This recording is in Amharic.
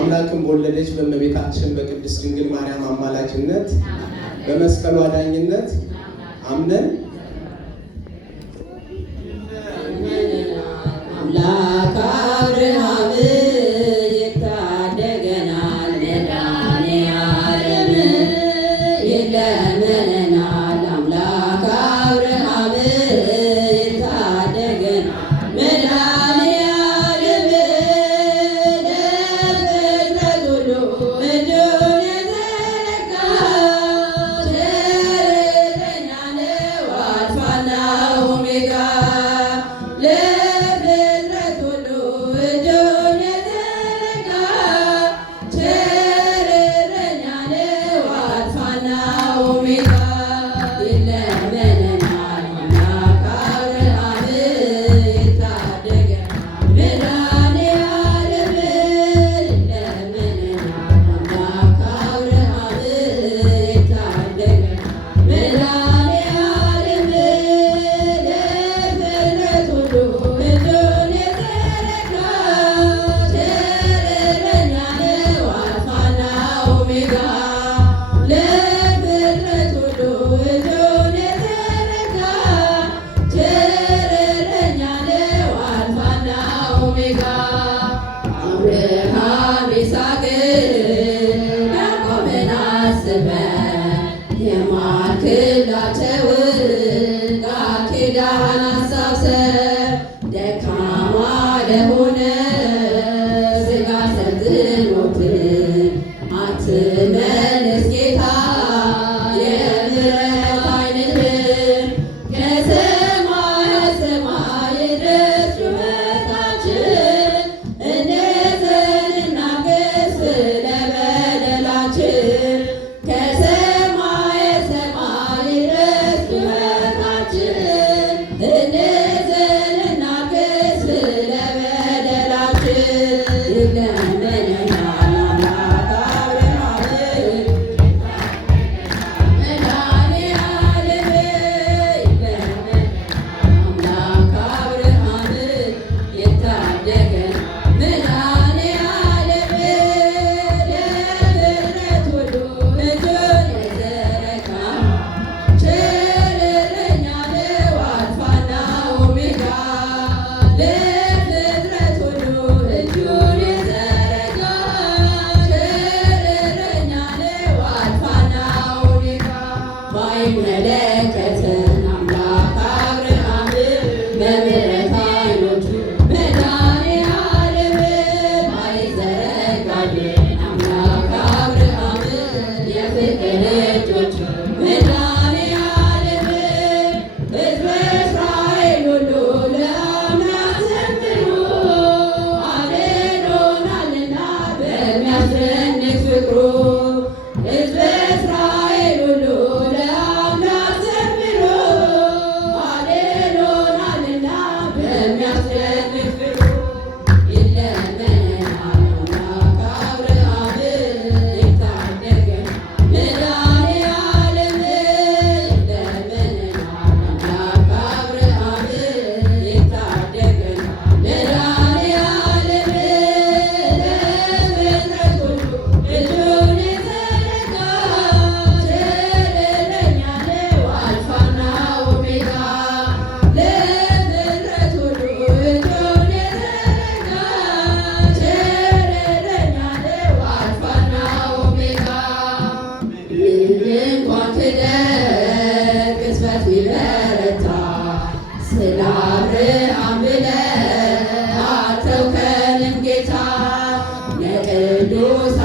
አምላክን በወለደች በእመቤታችን በቅድስት ድንግል ማርያም አማላጅነት በመስቀሉ አዳኝነት አምነን አምላክ አብርሃም ይታደገናል፣ መድኃኔዓለም ይለምነናል። አምላክ አብርሃም ይታደገናል፣ መድኃኔዓለም ለፍጥረት ሁሉ እጁን የዘረጋ ቸረኛ ነው አልፋና ኦሜጋ የማልክላቸውን ቃል ኪዳን አስታውሰህ ደካማ ለሆነ ሥጋ ሰጥቶትን አትመልስ ጌታ የምሕረት ዓይንህን ከሰማየ ሰማይ ድረስ ጩኸታችን እንድንናገር ስለ በደላችን መለከትን አምላክ አብርሃም በምሕረት ዓይኖቹ መድኃኔዓለም አይዘረጋልን አምላክ አብርሃም የፍቅር እጆቹ መድኃኔዓለም ሕዝበ እስራኤል ሁሉ ለአምላክ ዘምሩ አድኖናልና በሚያስደንቅ ፍቅሩ ሕዝበ እስራኤል ሁሉ ስለ አብርሃም ብለህ አተውከንም ጌታ ለቅዱስ